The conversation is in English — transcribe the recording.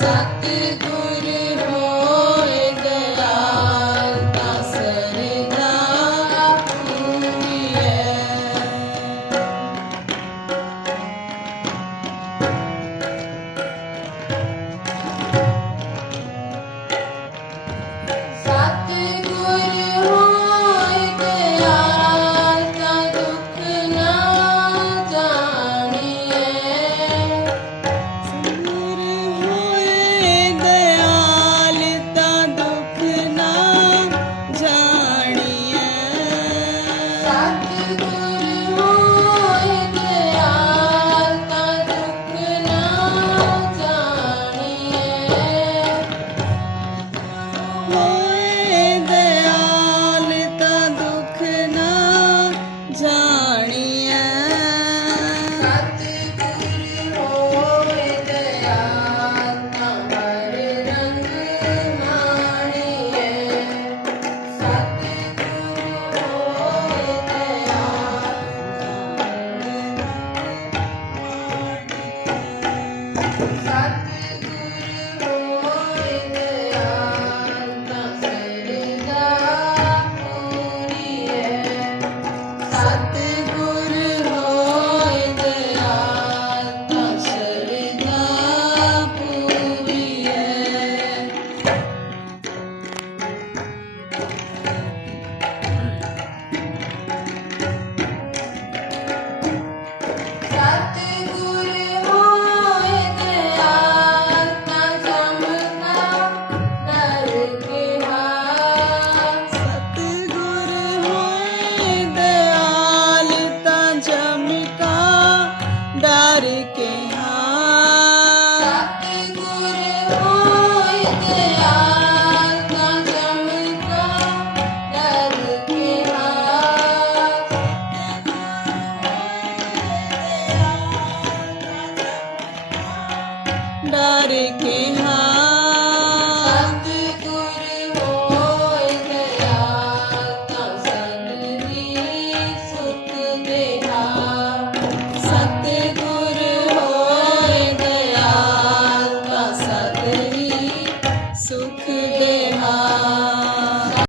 सत्य 三 사. हरे के हा